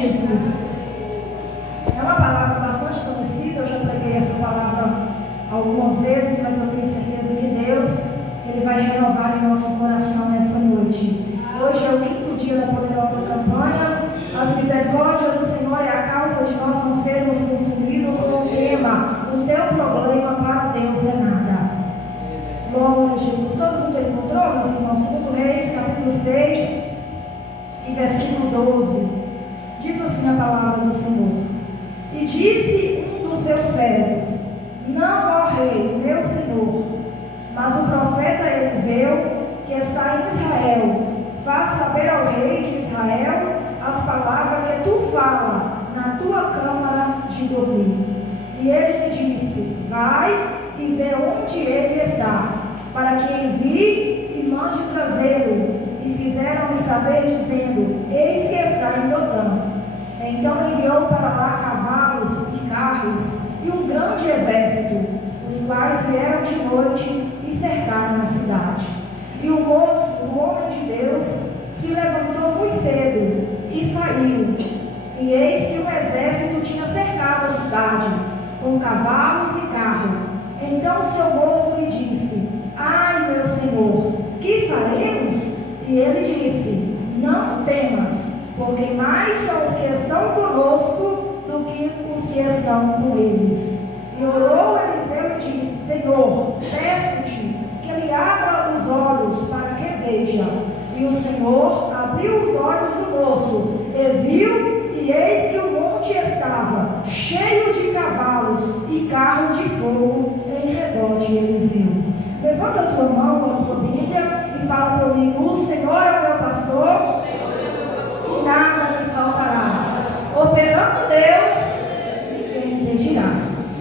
Jesus. É uma palavra bastante conhecida, eu já preguei essa palavra algumas vezes, mas eu tenho certeza que Deus, Ele vai renovar em nosso coração nessa noite. Hoje é o 5º dia da poderosa campanha. As misericórdias do Senhor é a causa de nós não sermos consumidos com o tema: o teu problema para Deus é nada. Glória a Jesus. Todo mundo encontrou, meus irmãos? 2 Reis, capítulo 6 e versículo 12. Diz assim a palavra do Senhor: e disse um dos seus servos: não, ó rei, meu senhor, mas o profeta Eliseu, que está em Israel, faz saber ao rei de Israel as palavras que tu fala na tua câmara de dormir. E ele lhe disse: vai e vê onde ele está, para que envie e mande trazê-lo. E fizeram-lhe saber, dizendo: eis que está em Dotã. Então enviou para lá cavalos e carros e um grande exército, os quais vieram de noite e cercaram a cidade. E o moço, o homem de Deus, se levantou muito cedo e saiu. E eis que o exército tinha cercado a cidade, com cavalos e carro. Então o seu moço lhe disse: ai, meu senhor, que faremos? E ele disse: não temas, porque mais são os que estão conosco do que os que estão com eles. E orou Eliseu e disse: Senhor, peço-te que ele abra os olhos para que veja. E o Senhor abriu os olhos do moço, e viu, e eis que o monte estava cheio de cavalos e carros de fogo em redor de Eliseu. Levanta a tua mão com a tua Bíblia e fala comigo: o Senhor é o meu pastor, e nada me faltará. Operando Deus, ninguém impedirá.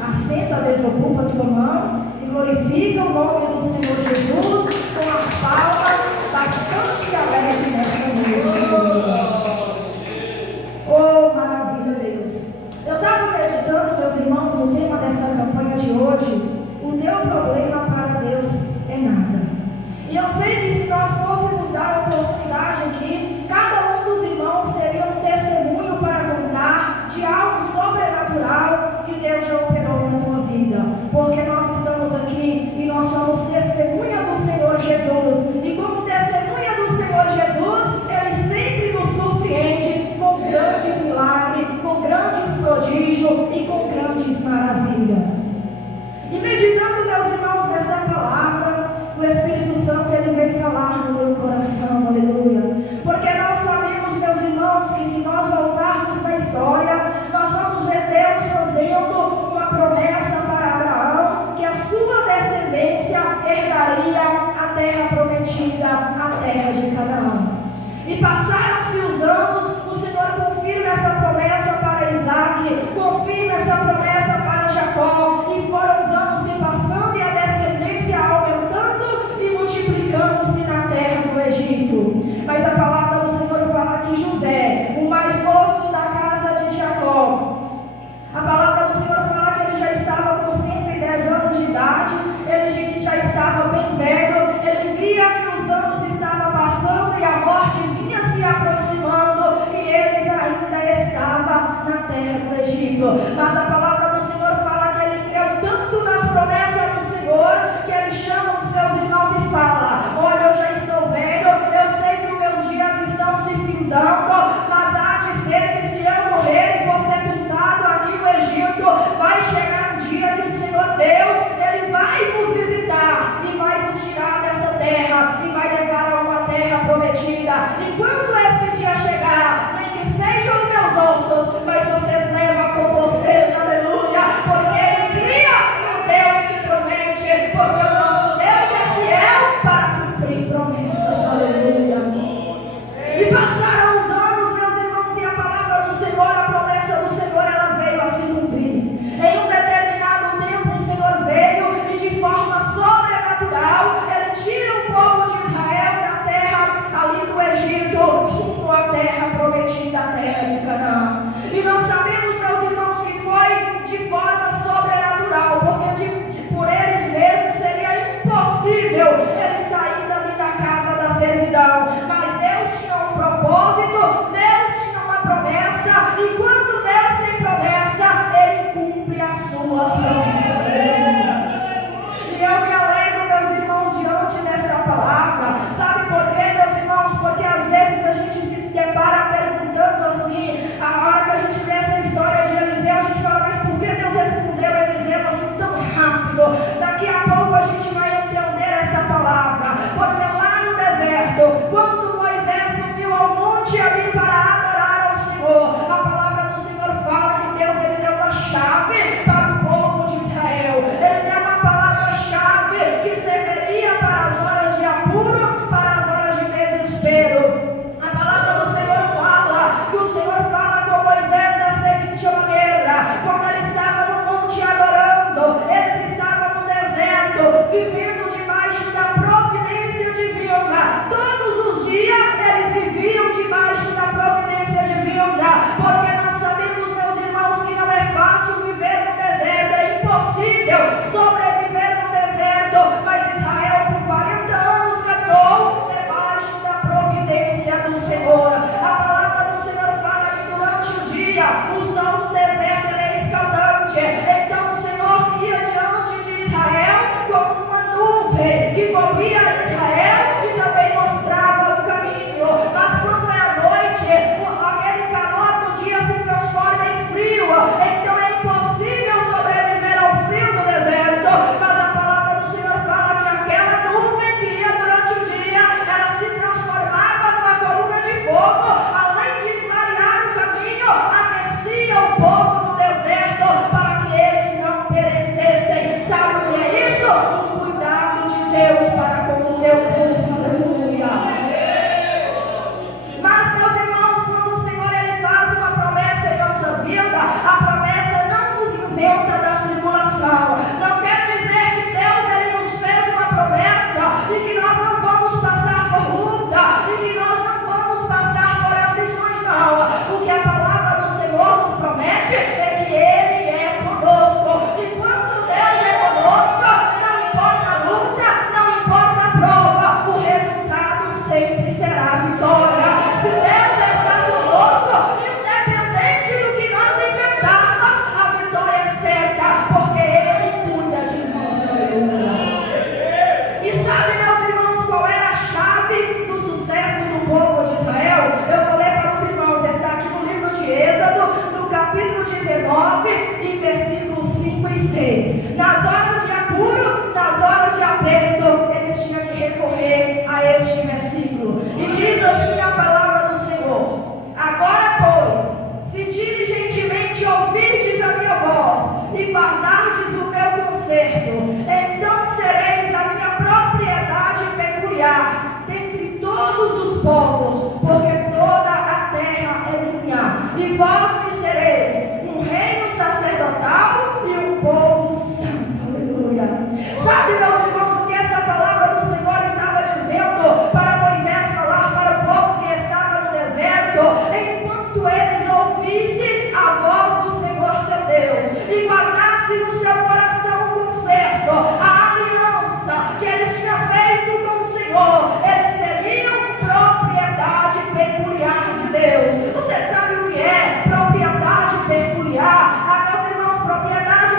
Assenta, desocupa a tua mão e glorifica o nome do Senhor Jesus com as palmas bastante alegres nessa noite. Oh, maravilha, Deus. Eu estava meditando, meus irmãos, no tema dessa campanha de hoje: o teu problema para Deus é nada. E eu sei que se nós fôssemos dar a oportunidade aqui, cada um dos irmãos teria um testemunho para contar de algo sobrenatural que Deus já operou na tua vida. Porque nós estamos aqui e nós somos testemunha do Senhor Jesus. E como testemunha do Senhor Jesus, Ele sempre nos surpreende com grandes milagres, com grandes prodígios e com grandes maravilhas. E meditando, meus irmãos, nessa palavra, o Espírito Santo, Ele veio falar no meu coração, aleluia. Porque nós sabemos, meus irmãos, que se nós voltarmos na história, nós vamos ver Deus fazendo uma promessa para Abraão, que a sua descendência herdaria a terra prometida, a terra de Canaã. E passaram-se os anos, o Senhor confirma essa promessa para Isaac, confirma essa promessa para Jacó, e foram os anos se passando e a descendência aumentando e multiplicando-se na terra do Egito. Mas a palavra do Senhor fala que José, o mais moço da casa de Jacó, a palavra do Senhor fala que ele já estava com 110 anos de idade, ele já estava bem velho, ele via que os anos estavam passando e a morte vinha se aproximando, e eles ainda estavam na terra do Egito. Mas a palavra do Senhor fala que ele creu tanto nas promessas do Senhor, que ele chama os seus irmãos e fala: olha, eu já estou velho, eu sei que os meus dias estão se findando, mas há de ser que se eu morrer e for sepultado aqui no Egito, vai chegar um dia que o Senhor Deus, Ele vai nos visitar e vai nos tirar dessa terra e vai levar a uma terra prometida. E quando esse dia chegar, nem que sejam os meus ossos, mas vocês levam com vocês, aleluia, Nas horas de apuro, nas horas de aperto, eles tinham que recorrer a este versículo. E diz assim a palavra do Senhor: agora, pois, se diligentemente ouvirdes a minha voz e guardardes o meu conserto, então sereis a minha propriedade peculiar dentre todos os povos, porque toda a terra é minha, e vós me sereis um reino sacerdotal e um povo santo. Aleluia. Sabe, meus irmãos, o que essa palavra do Senhor estava dizendo para Moisés falar para o povo que estava no deserto? Enquanto eles ouvissem a voz do Senhor teu Deus e guardassem no seu coração o conserto, a aliança que eles tinham feito com o Senhor, eles seriam propriedade peculiar de Deus. Você sabe o que é propriedade peculiar? Meus irmãos, propriedade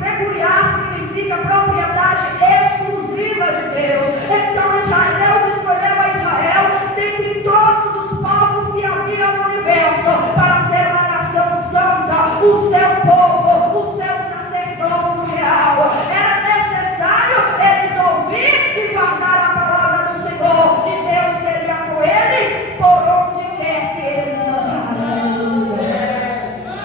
peculiar significa propriedade exclusiva de Deus. Então Deus escolheu a Israel dentre todos os povos que havia no universo para ser uma nação santa, o seu povo, o seu sacerdócio real. Era necessário eles ouvir e guardar a palavra do Senhor, e Deus seria com ele por onde quer que eles andassem.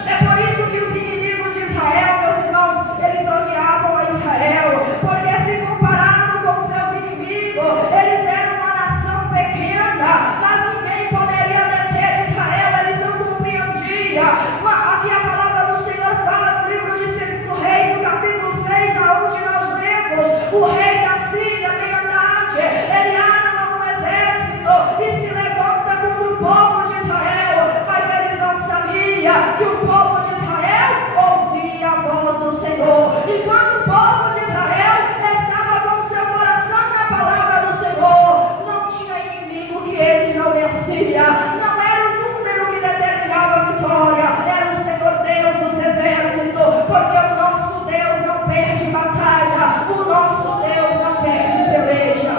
É por isso que os inimigos de Israel, meus irmãos, eles odiavam a Israel, porque se comparado com seus inimigos, eles eram uma nação pequena, mas ninguém poderia deter Israel, eles não compreendiam. Aqui a palavra do Senhor fala no livro de 2 Reis, no capítulo 6, aonde nós lemos: o rei da Síria, Ben-Hadad, ele arma um exército e se levanta contra o povo de Israel, mas eles não sabiam que o povo de Israel ouvia a voz do Senhor. E quando o povo de Israel estava com seu coração na palavra do Senhor, não tinha inimigo que eles não venciam. Não era o número que determinava a vitória, era o Senhor Deus dos exércitos, porque o nosso Deus não perde batalha, o nosso Deus não perde peleja.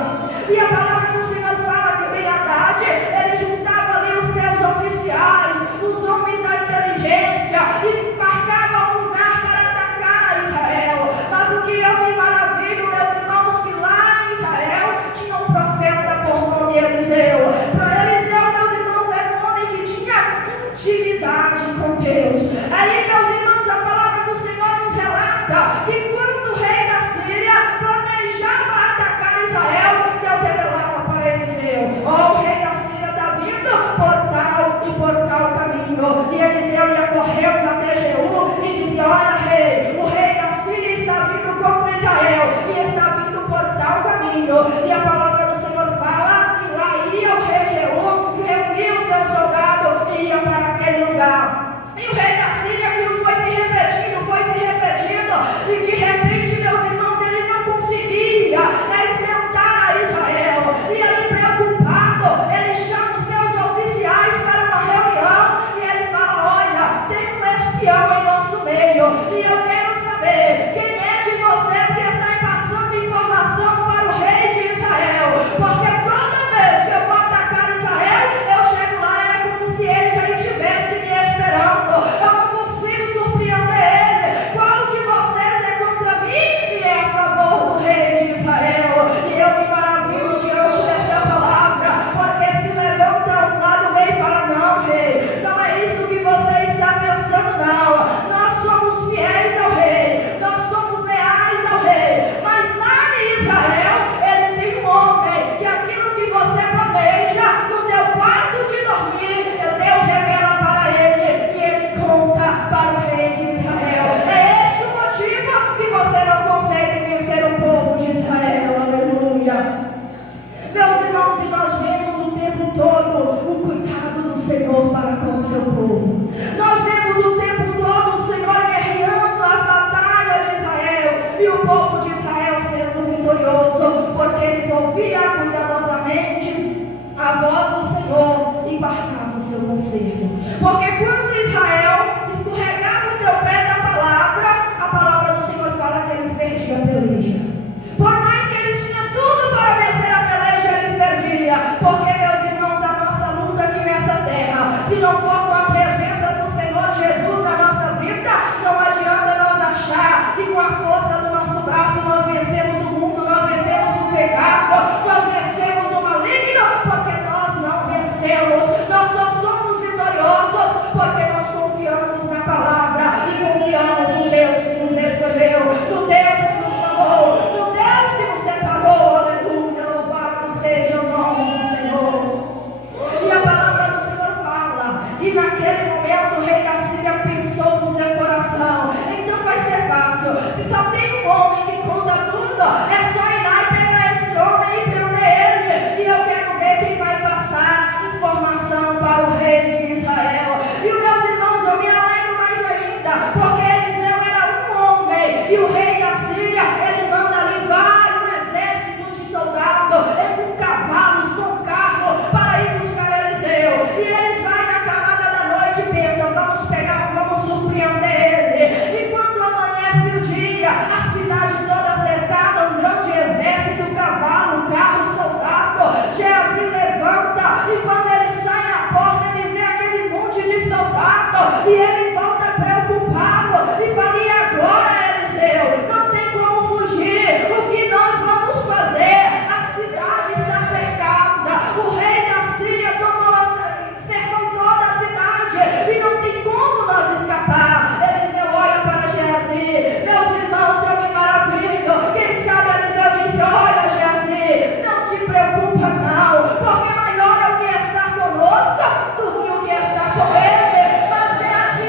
E a palavra do Senhor fala que Ben-Hadad, ele juntava ali os seus oficiais, os homens da inteligência, e marcava um lugar para atacar Israel. Mas o que eu me maravilho, meus irmãos, que lá em Israel tinha um profeta por nome Eliseu. Para Eliseu, meus irmãos, era um homem que tinha intimidade com Deus. Aí, meus irmãos, a palavra do Senhor nos relata que quando o rei da Síria planejava atacar Israel, Deus revelava para Eliseu: ó, o rei da Síria está vindo por tal e por tal caminho. E Eliseu ia correndo até Jeú e dizia: olha, rei, o rei da Síria está vindo contra Israel e está vindo por tal caminho. E a palavra do Senhor fala que lá ia o rei Jeú, que reunia os seus soldados e ia para aquele lugar. E o rei da Síria, aquilo foi se repetindo, e de repente, meus irmãos, ele não conseguia enfrentar a Israel. E ele, preocupado, ele chama os seus oficiais para uma reunião e ele fala: olha, tem um espião em nosso meio, e eu quero saber quem é de vocês que está passando informação para o rei de Israel, porque toda vez que eu vou atacar Israel, eu chego lá, é como se ele já estivesse me esperando. Eu não consigo surpreender ele. Qual de vocês é contra mim e é a favor do rei de Israel? E eu me maravilho diante dessa palavra, porque se levanta um lado meio e fala: não, rei, não é isso que você está pensando, não. Nós somos fiéis ao rei, nós somos leais ao rei. Mas lá em Israel, ele tem um homem que aquilo que você planeja no teu quarto de dormir, Deus revela para ele e ele conta para o rei de Israel. É este o motivo que você não consegue vencer o povo de Israel. Aleluia. Meus irmãos, e nós vemos o tempo todo o cuidado do Senhor para com o seu povo. Nós vemos o tempo todo o Senhor guerreando as batalhas de Israel e o povo de Israel sendo vitorioso, porque eles ouviam cuidadosamente a voz do Senhor e guardavam o seu conserto. Porque quando Israel escorregava o teu pé da palavra, a palavra do Senhor fala que eles perdiam a peleja. Por mais que eles tinham tudo para vencer a peleja, eles perdiam. Porque, meus irmãos, a nossa luta aqui nessa terra, se não for com a presença do Senhor, naquele momento o rei da Síria pensou no seu coração: então vai ser fácil, se só tem um homem que conta tudo, é só ir lá e pegar esse homem e prender ele, e eu quero ver quem vai passar informação para o rei de Israel. E os meus irmãos, eu me alegro mais ainda, porque Eliseu era um homem, e o rei da Síria, ele manda ali vários exércitos de soldados, com cavalos, com carro, para ir buscar Eliseu. E eles vai na calada da noite e pensam: vamos pegar, vamos surpreender ele. E quando amanhece o dia, a cidade toda cercada, um grande exército, cavalo, carro, soldado. Geazi levanta, e quando ele sai na porta, ele vê aquele monte de soldado, e ele volta preocupado e fala: e agora, Eliseu? Não tem como fugir, o que nós vamos fazer? A cidade está cercada, o rei da Síria cercou toda a cidade, e não tem como nós escapar. Eliseu olha para Geazi. Meus irmãos, eu me maravilho. Quem sabe Eliseu disse: olha, Geazi, não te preocupa não, porque maior é o que está conosco do que o que está com ele. Mas Geazi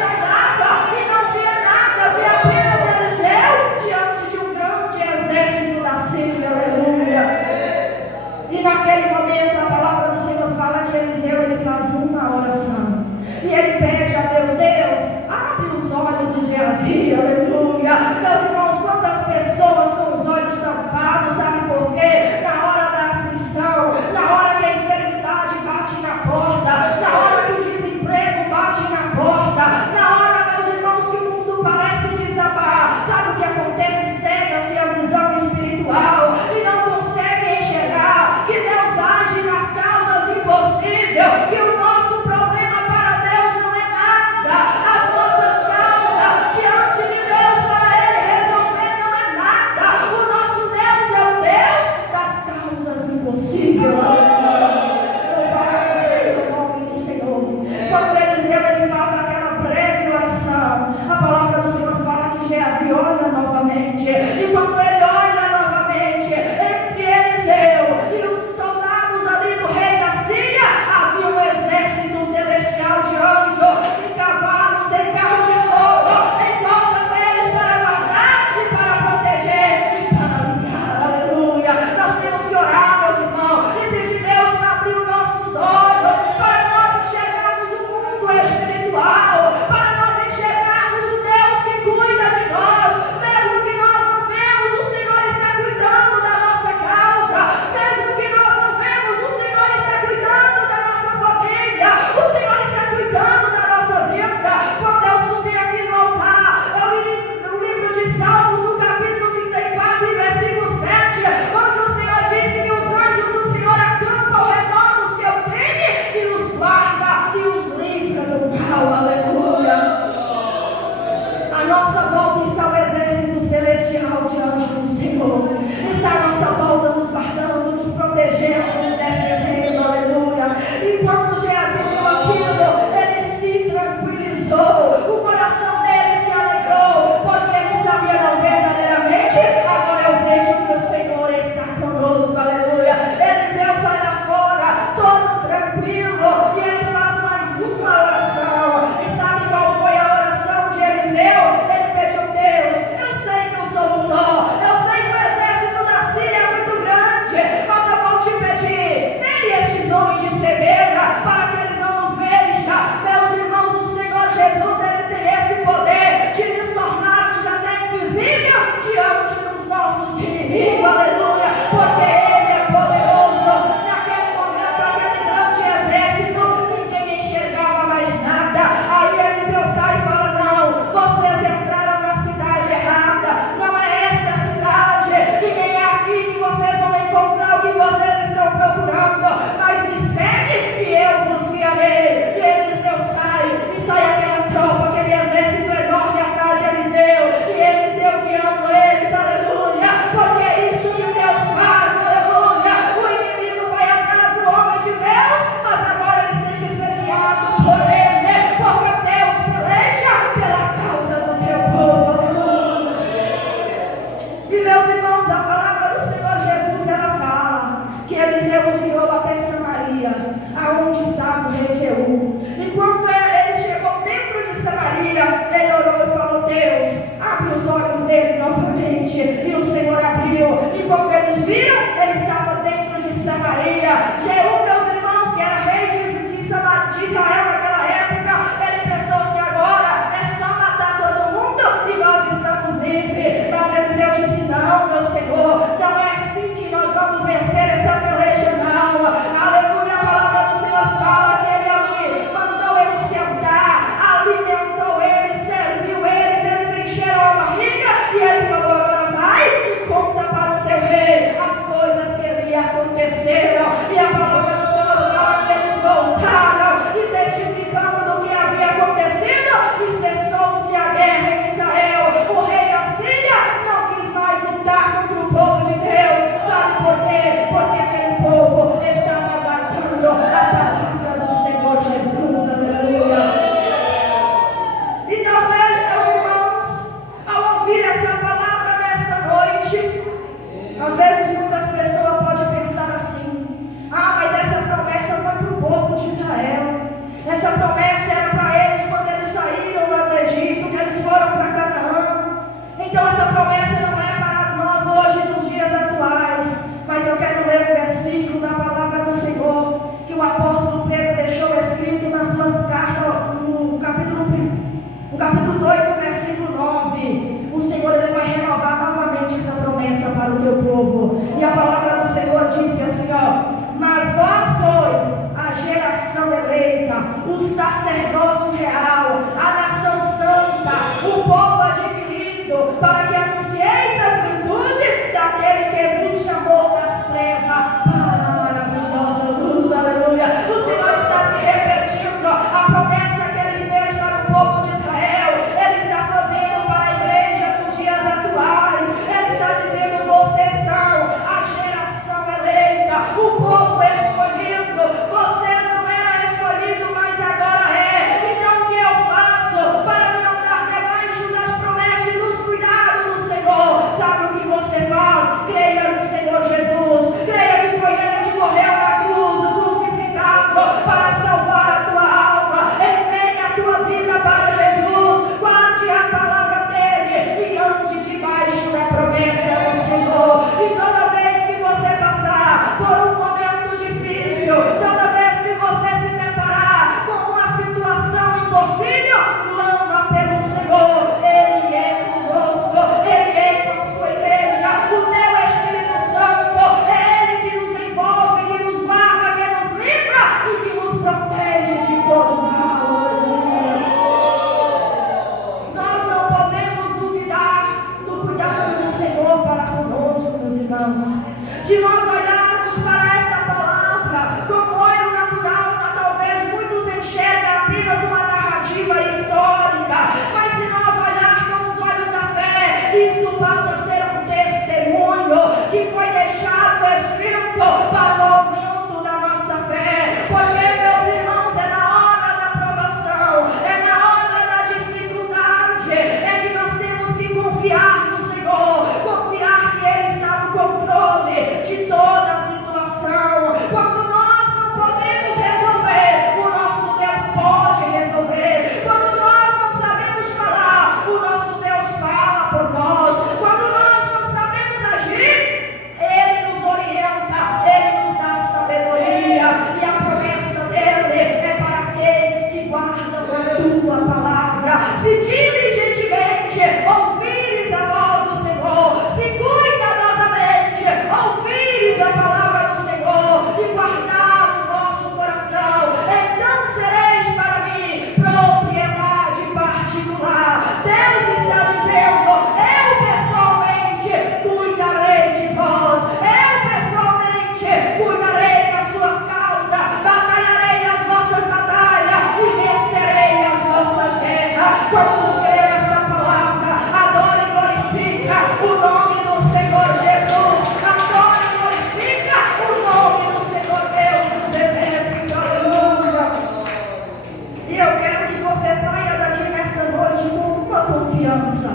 confiança.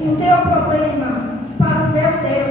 O teu problema para o meu Deus